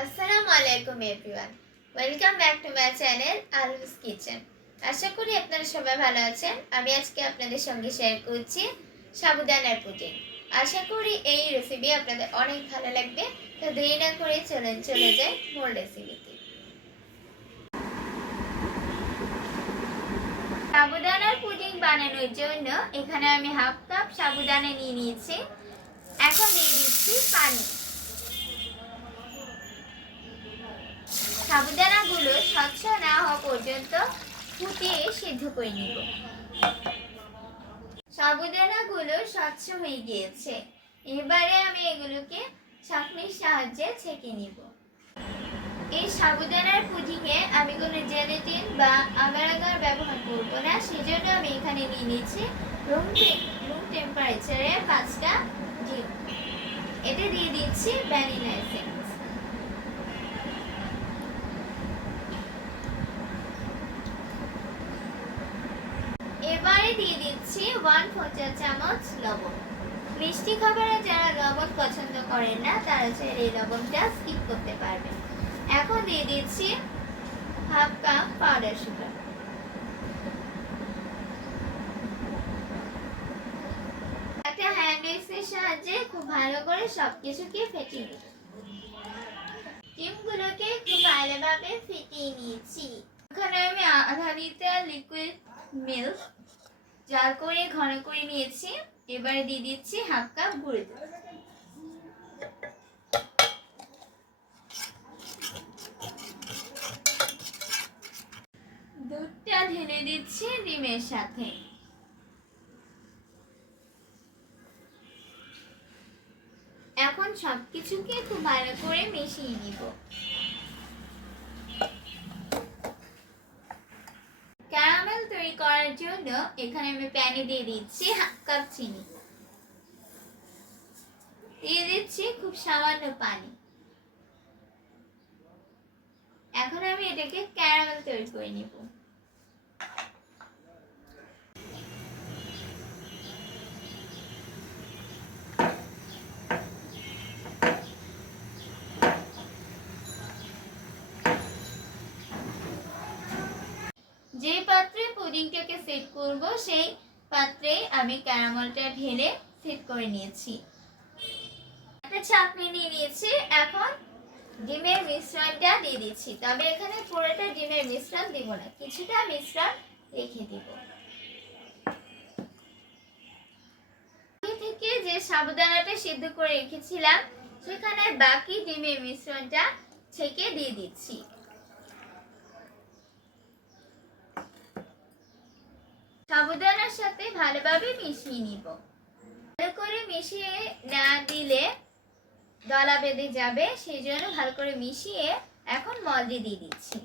আসসালামু আলাইকুম everyone, welcome back to my channel Alu's kitchen. আশা করি আপনারা সবাই ভালো আছেন। আমি আজকে আপনাদের সঙ্গে শেয়ার করছি সাবুদানার পুডিং। আশা করি এই রেসিপি আপনাদের অনেক ভালো লাগবে। তো দেরি না করে চলে যাই মূল রেসিপিতে। সাবুদানার পুডিং বানানোর জন্য এখানে আমি হাফ কাপ সাবুদানা নিয়ে নিয়েছি। এখন দিয়ে দিচ্ছি পানি। সাবুদানাগুলো স্বচ্ছ না হওয়া পর্যন্ত ফুটিয়ে সিদ্ধ করে নিব। সাবুদানাগুলো স্বচ্ছ হয়ে গিয়েছে। এবারে আমি এগুলোকে ছাঁকনির সাহায্যে ছেঁকে নিব। এই সাবুদানার পুডিংয়ে আমি কোনো জেলাটিন বা আগার আগার ব্যবহার করব না, সেজন্য আমি এখানে নিয়ে নিচ্ছি রুম টেম্পারেচারে 5টা ডিম। এটা দিয়ে দিচ্ছি ভ্যানিলা এসেন্স। এবারে দিয়ে দিচ্ছি 1/4 চা চামচ লবণ। মিষ্টি খাবারে যারা লবণ পছন্দ করেন না তারা চাইলে এই লবণটা স্কিপ করতে পারবেন। এখন দিয়ে দিচ্ছি হাফ কাপ পাউডার সুগার। একটা হ্যান্ড উইস্কের সাহায্যে খুব ভালো করে সবকিছুকে ফেটিয়ে নিন। ডিমগুলোকে খুব ভালোভাবে ফেটিয়ে নিয়েছি। এখানে আমি আধা লিটার লিকুইড মিল্ক জাল করে ঘন করে নিয়েছি। এবারে দিয়ে দিচ্ছি হাফ কাপ গুঁড়ো দুধ। দুধটা ঢেলে দিচ্ছি ডিমের সাথে। এখন সবকিছুকে খুব ভালো করে মিশিয়ে নিব। ক্যারামেল তৈরি করার জন্য এখানে আমি প্যানে দিয়ে দিচ্ছি হাফ কাপ চিনি, দিয়ে দিচ্ছি খুব সামান্য পানি। এখন আমি এটাকে ক্যারামেল তৈরি করে নিব। যে পাত্রে পুডিংটাকে সেট করব সেই পাত্রে আমি ক্যারামেলটা ঢেলে সেট করে নিয়েছি। একটা ছাঁকনি নিয়ে নিয়েছি। এখন ডিমের মিশ্রণটা দিয়ে দিচ্ছি, তবে এখানে পুরোটা ডিমের মিশ্রণ দিব না, কিছুটা মিশ্রণ রেখে দিব। আগে থেকে যে সাবুদানাটা সিদ্ধ করে রেখেছিলাম সেখানে বাকি ডিমের মিশ্রণটা ছেঁকে দিয়ে দিচ্ছি। সাবুদানার সাথে ভালোভাবে মিশিয়ে নিব। ভালো করে মিশিয়ে না দিলে দলা বেঁধে যাবে, সেই জন্য ভালো করে মিশিয়ে এখন মল্ডে দিয়ে দিচ্ছি।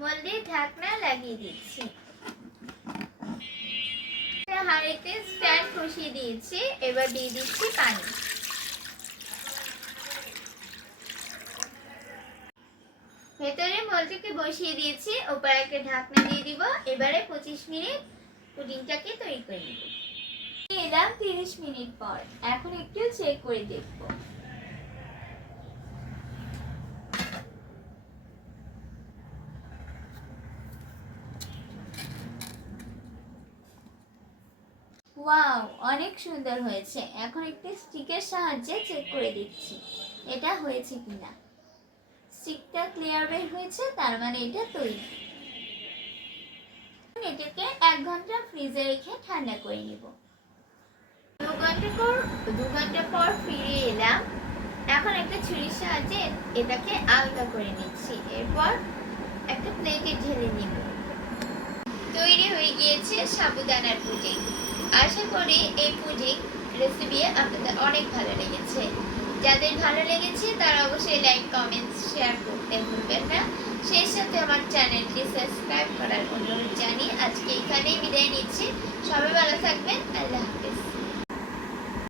মল্ডে ঢাকনা লাগিয়ে দিচ্ছি। হাঁড়িতে স্ট্যান্ড বসিয়ে দিয়েছি। এবার দিয়ে দিচ্ছি পানি। ভেতরে মলটাকে বসিয়ে দিয়েছি, উপরে একটা ঢাকনা দিয়ে দিব। এবারে 25 মিনিট পুডিংটাকে তৈরি করে নিব। এলাম 30 মিনিট পর। এখন একটু চেক করে দেখব। ওয়াও, অনেক সুন্দর হয়েছে। এখন একটি স্টিকের সাহায্যে চেক করে দিচ্ছি এটা হয়েছে কিনা। স্টিকটা ক্লিয়ার বের হয়েছে, তার মানে এটা তৈরি। এটাকে 1 ঘন্টা ফ্রিজে রেখে ঠান্ডা করে নিব। 2 ঘন্টা পর ফিরে এলাম। এখন একটা ছুরির সাহায্যে এটাকে আলগা করে নিচ্ছি। এরপর একটা প্লেটে ঢেলে নিব। তৈরি হয়ে গিয়েছে সাবুদানার পুডিং। আশা করি এই পুডিং রেসিপি আপনাদের অনেক ভালো লেগেছে। যাদের ভালো লেগেছে তারা অবশ্যই লাইক, কমেন্টস, শেয়ার করতে ভুলবেন না। সেই সাথে আমার চ্যানেলটি সাবস্ক্রাইব করার অনুরোধ জানিয়ে আজকে এখানেই বিদায় নিচ্ছি। সবাই ভালো থাকবেন। আল্লাহ হাফেজ।